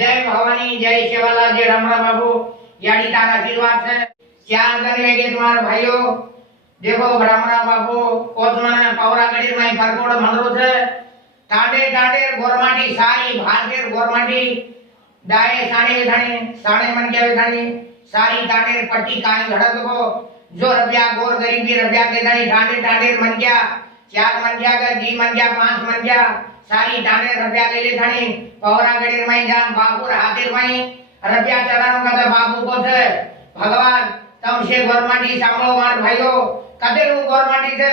जय भवानी जय शिवाला जय रामरा बाबू यानी तारा आशीर्वाद है चार दिन लगे तुम्हारे भाइयों देखो रामरा बाबू कोचमाना पावरा गड़ी में परकोड़ मंडरो छे टाटे टाटे गोरमाटी सारी भारतीय गोरमाटी दाए साणे मन के थाने सारी टाटे पट्टी काई घड़त को जो रुपया गोर गरीबी रुपया के दाई टाटे टाटे मन क्या चार मन क्या का दी मन क्या पांच मन क्या सारी टाटे रुपया ले ले थाने पावरा गड़ी में जान बाबू हाथिर में रुपया चलानो का बाबू को छे भगवान तम से गोरमाटी सामलो मार भाइयों कदेलू गोरमाटी से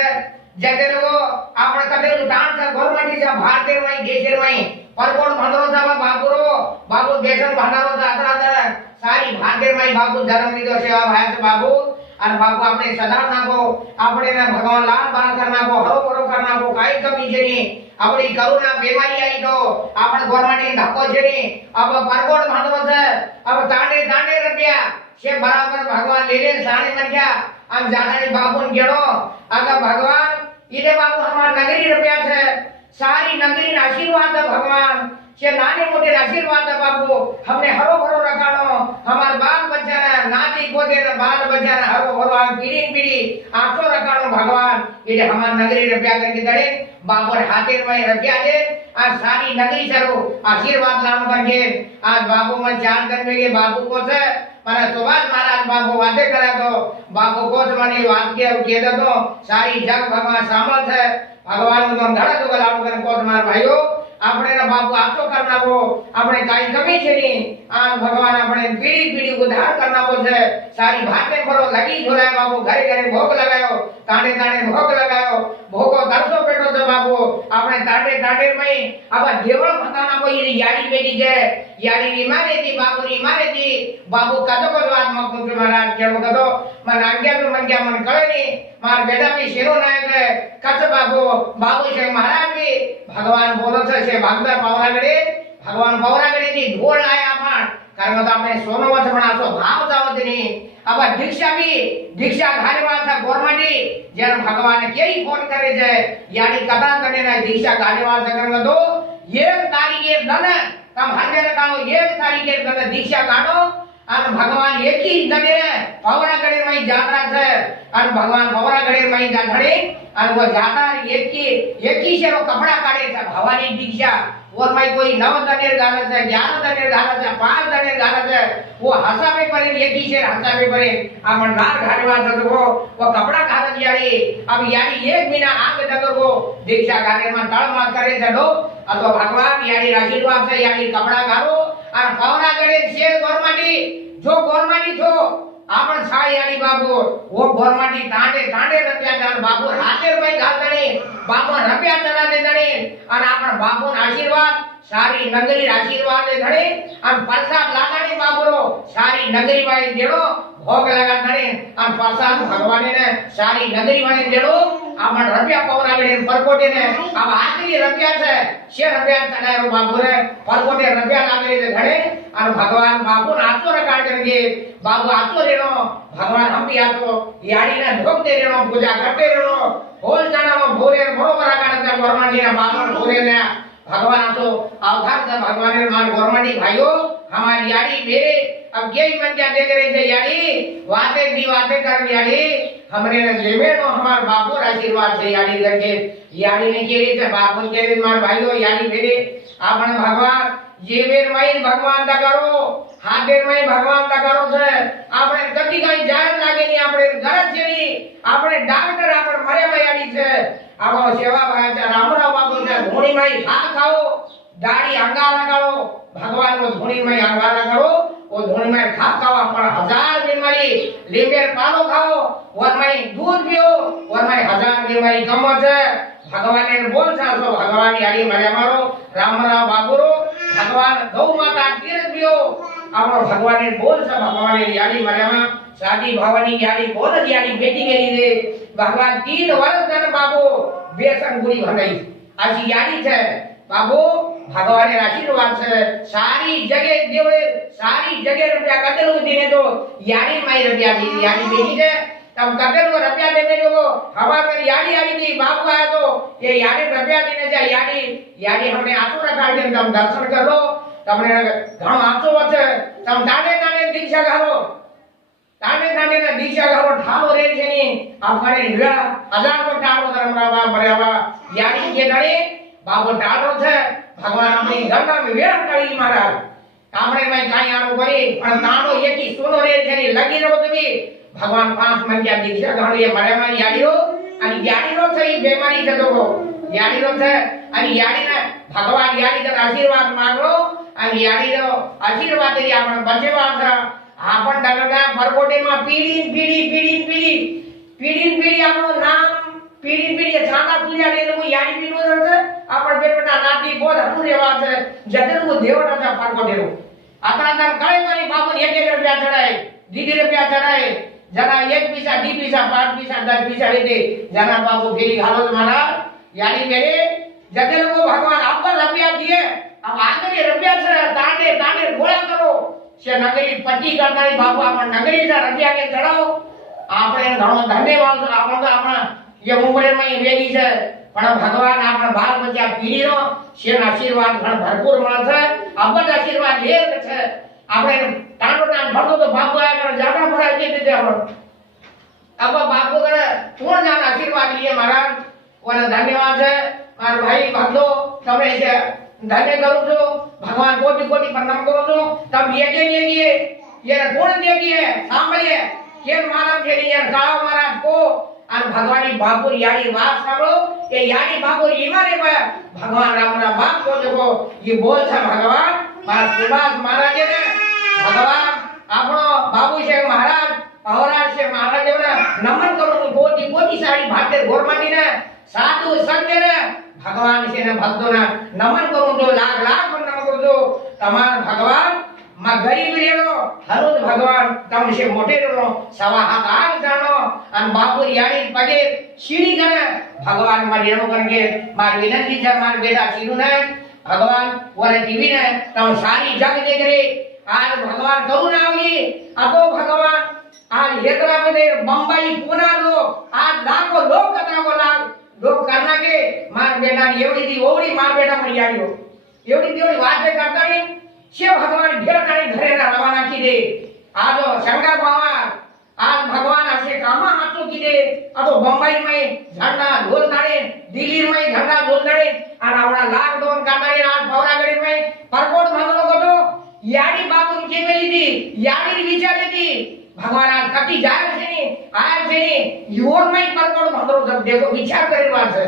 जतेलो आपण कदेलू टाण से गोरमाटी से भारतीय में देशेर में परकोण भंडरो सा बाबूरो बाबू देशन भंडारो सा अतरा सारी भारतीय में बाबू धर्म लीधो सेवा भाई से बाबू और बाबू आपने सदा नाखो आपने ना भगवान लाल बाल करना को हरो परो करना को काई कमी छे नी अपनी करुणा बीमारी आई तो आपण गोरमाटी धक्को छे नी अब परकोण भंडरो से अब तांडे तांडे रुपया से बराबर भगवान ले ले साणे मन क्या हम जाने बाबू गेड़ो अगर भगवान इने बाबू हमार नगरी रुपया छे सारी नगरी आशीर्वाद भगवान से नाने मोटे आशीर्वाद बाबू हमने हरो भरो रखानो हमार बाल बच्चा नाती पोते बाल बच्चा हरो भरो पीढ़ी पीढ़ी आठो रखानो भगवान इने हमार नगरी रुपया करके दड़े बाबू हाथे में रुपया दे आज सारी नगरी सरो आशीर्वाद लाम करके आज बाबू में जान करने के बाबू को से मारा सुभाष महाराज बाबू वादे करा तो बाबू को मनी बात के दो सारी जग भगवान सामर्थ है भगवान को धड़ा तो गलाम कर को मार भाइयों આપણે ના બાપુ આચો કરનાવો આપણે કાઈ કમી છે ની આ ભગવાન આપણે પીડી પીડી ઉદ્ધાર કરનાવો છે સારી ભાતે ભરો લગી જોરાય બાપુ ઘરે ઘરે ભોગ લગાયો તાણે તાણે ભોગ લગાયો ભોગો તરસો પેટો છે બાપુ આપણે તાણે તાણે મઈ આવા દેવળ ભતાના કોઈ યાડી બેડી છે यारी नी मारे दी बाबू नी मारे दी बाबू कदो को बात मत के महाराज केड़ो कदो मन आज्ञा तो मन क्या मन कळे नी मार बेटा भी शेरो नायक है कच बाबू बाबू से महाराज भी भगवान बोलो से भागदा पावरागडे भगवान पावरागडे नी ढोल आया पण कारण तो आपने सोनो वच बनासो भाव जावत नी अब दीक्षा घालेवा था गोरमाटी जन भगवान केई फोन करे छे यानी कथा करे ना दीक्षा घालेवा सकन दो एक तारीख दन तम हंडे रखाओ एक तारीखे कने दीक्षा काढो और भगवान एक ही जने पावरागढ़ में यात्रा छे और भगवान पावरागढ़ में जाथड़े और वो जाता एक ही से वो कपड़ा काढे छे भवानी दीक्षा और मैं कोई 9 दनेर गाले छे 11 दनेर गाले छे 5 दनेर गाले छे वो हसा पे करे एक ही से हसा पे करे आ नार घाटवा छ वो कपड़ा काढे यारी अब यारी एक महीना आग दगर वो दीक्षा गाले में तळमा करे छे लो तो भगवान यानी आशीर्वाद से यानी कपड़ा गारो और पावरा गड़े से गोरमाटी छो आपण छाय यानी बाबू वो गोरमाटी तांडे तांडे रुपया जान बाबू हाथे में गाल दणे बाबू रुपया चला दे दणे और आपण बाबू आशीर्वाद सारी नगरी आशीर्वाद दे दणे और प्रसाद लागाणी बाबूरो सारी नगरी में देड़ो भोग लगा दणे और प्रसाद भगवान ने सारी नगरी में देड़ो आपण रुपया पावरागढ़ परकोटे ने अब आखरी रुपया छे रुपया चढ़ायो बाबू रे परकोटे रुपया लागे छे घड़े और भगवान बाबू आचो रकाड़ करके बाबू आचो रेनो भगवान हम भी आचो याड़ी ने ढोक दे रेनो पूजा करते रेनो होल जाना भोरे बरोबर आकाड़ से गोरमाटी ने बाबू भोरे ने भगवान आचो अवतार से भगवान ने मान गोरमाटी भाइयों हमारी याड़ी मेरे अब ये मन क्या देख रहे थे याड़ी कर याड़ी हमने लेवेनो हमार बापू आशीर्वाद से याड़ी करके याड़ी ने के रे बापू के रे मार भाइयों याड़ी मेरे आपण भगवान जेवेर में भगवान दा करो हाथेर में भगवान दा करो छे आपणे कदी कई जान लागे नी आपणे गरज छे नी आपणे डॉक्टर आपण मरे में याड़ी छे आपो सेवा भाई छे रामराव बाबू छे धोणी में खा खाओ दाढ़ी अंगार लगाओ भगवान को धोणी में अंगार लगाओ वो धोनी में खा खाओ पर 1000 बीमारी लींबेर पालो खाओ और में दूध पियो और में 1000 बीमारी कमो छे भगवान ने बोल छा सो भगवान यारी मरे मारो रामराव बाबूरो भगवान गौ माता तीर्थ पियो आपो भगवान ने बोल छा भगवान यारी मरे मा शादी भवानी यारी बोल यारी बेटी गेली रे भगवान 3 वर्ष जन बाबू बेसन गुड़ी भगाई आजी यारी छे बाबू भगवान ने आशीर्वाद से सारी जगह देवे सारी जगह रुपया कतेलो देने तो यारी माई रुपया दी यारी बेटी है तब कतेलो रुपया देने जो हवा में यारी आई थी बाबू आया तो ये यारी रुपया देने जा यारी हमने आंसू रखा दे तुम दर्शन कर लो તમને ઘણો આંચો છે તમ તાને તાને દીક્ષા ઘાલો તાને તાને ના દીક્ષા ઘાલો ઠાલો રે છે ની આપણે હીરા હજાર કો ઠાલો ધર્મરાવા ભર્યાવા યારી કે ગણે બાબો ઠાલો છે ભગવાન આપણી ગંગા મે વેર કાળી મહારાજ આપણે મે કાઈ આરો કરી પણ તાણો એકી સોનો રે છે ની લગી રહો તમે ભગવાન પાંચ મંગ્યા દીક્ષા ઘાલો એ મરેમાં યાડીઓ અને યાડીનો છે ઈ બેમારી છે તો યાડીનો છે અને યાડીને ભગવાન યાડી તને આશીર્વાદ માંગો અને યાડીનો આશીર્વાદ થી આપણે બચેવા છે આપણ દગડા પરકોટેમાં પીડી આપણું નામ પીડી સાદા પૂજા લે તો યાડી પીડો છે આપણ બેટા નાતી બોધ હરુ રેવા છે જતનું દેવડા છે પરકોટેરો આતા કઈ કઈ બાબુ 1 રૂપિયા ચડાય 2 રૂપિયા ચડાય जना 1 पैसा 2 पैसा 5 पैसा 10 पैसा लेते जना बाबू फेरी घालो महाराज यानी मेरे जते लोग भगवान आपका रुपया दिए अब आखिरी रुपया से ताने ताने गोळा करो से नगरी पटी करनारी बाबू अपन नगरी से रुपया के चढ़ाओ आपने घणो धन्यवाद आपना ये उम्र में वेगी છે પણ ભગવાન આપણા બાળ બચ્ચા પીડીનો શેર આશીર્વાદ ઘણ ભરપૂર મળે છે અબદ આશીર્વાદ લે છે આપણે તાંડો નામ ભરતો તો બાપુ આયા જાડા ભરાય કે દે આપણે अब बापू करे पूर्ण जान आशीर्वाद लिए महाराज और धन्यवाद है मार भाई भक्तो तमे से धन्य करू छो भगवान कोटि कोटि प्रणाम करू छो तब ये गुण देखिए सांभळिए केम मानव के लिए गाव महाराज को अन भगवानी बापू यानी बात सांभळो ये यानी बापू ईमाने पर भगवान रामना बाप को देखो ये बोल था भगवान मार सुभाष महाराज ने भगवान आपनो बाबू से महाराज औराज से महाराज ने नमन करो तो कोटि कोटि सारी भारतीय गोरमाटी ने साधु संत ने भगवान से ने भक्तों ने नमन करो तो लाख लाख नमन करो तो तमार भगवान मा गरीब रेनो हरुद भगवान तम से मोटे रो सवा हाथ आग जानो अन बापू यानी पगे सीढ़ी गने भगवान मा रेनो करके मार विनती है मार बेटा सीरू ने भगवान ओरे टीवी ने तम सारी जग देख रे आज भगवान करुणा होगी अतो भगवान आज हैदराबाद मुंबई पुणे लो आज लाखों लोग कथा को लोग करना के मार बेटा एवडी दी ओवडी मार बेटा मरी आयो एवडी दी ओवडी वात करता नहीं से भगवान घेर करे घरे ना रवाना की दे आज शंकर बाबा आज भगवान ऐसे कामा हाथों की दे अब मुंबई में झंडा ढोल ताड़े दिल्ली में झंडा ढोल ताड़े और आवड़ा लॉकडाउन करता है आज पौरागढ़ में परकोट भागलो को तो याडी बाबू के मेली थी याडी विचार थी भगवान आज कटी जाए छे ने आए छे ने योर में परकोट भागलो जब देखो विचार करे बात है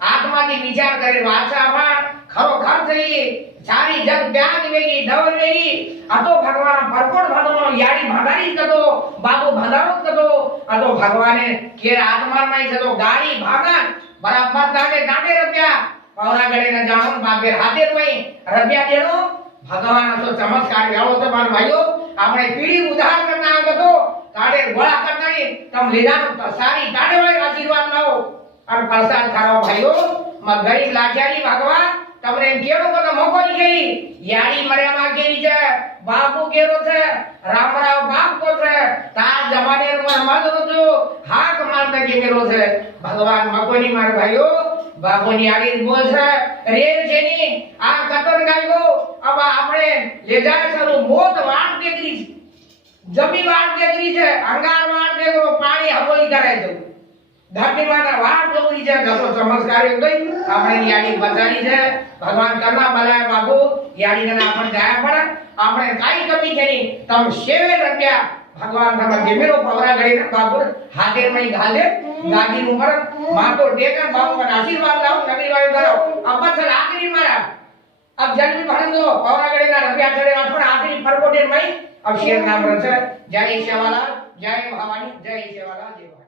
आत्मा की विचार करे बात है आपा खरो घर थई सारी जग ब्याग वेगी दवर वेगी अतो भगवान परकोट भागलो याडी भागारी कदो बाबू भंडारो कदो अतो भगवाने केर आत्मा में जदो गाड़ी भागन बराबर दांडे दांडे रुपया पौरागढ़ ने जानो बाबे हाथे में रुपया देनो भगवान तो चमत्कार व्यावो तो मार भाईओ આપણે પીડી ઉધાર કરના આગતો કાડે ગોળા કરનાઈ તમ લેજાનો તો સારી કાડે વાળી આશીર્વાદ લાવો અને પ્રસાદ ખાઓ ભાઈઓ માં ગરીબ લાચારી ભગવાન તમને કેવો કોનો મોકો લીધી યાડી મર્યામાં કેવી છે બાપુ કેવો છે રામરાવ બાપ કો છે તા જમાને માં માનો છો હાક મારતા કે મેલો છે ભગવાન મકોની માર ભાઈઓ બાપુની આડી બોલ છે રેલ જેની આ કતર ગાયો अब આપણે લેજા સરું મોત વાટ દેગરી જમી વાટ દેગરી છે અંગાર વાટ દેગરો પાણી હવોઈ કરે છે ધરતી માતા વાટ જોઈ છે ઘસો ચમત્કાર ગઈ આપણે યાડી બચારી છે ભગવાન કરના બલાય બાબુ યાડી ને આપણે ગયા પડે આપણે કાઈ કમી છે ની તમ સેવે રત્યા भगवान તમે ગેમેરો પવરા ગઈ ને બાબુ હાથે માં ઘાલે ગાદી ઉપર માતો ટેકન બાબુ પર આશીર્વાદ લાવો નગરી વાળી કરો अब बस आखिरी मारा अब जन्म भरन दो पौरागढ़ ना रुपया चढ़े अठोड़ आखिरी परकोटेर में अब शेर नाम रच जय सेवालाल जय भवानी जय सेवालाल जय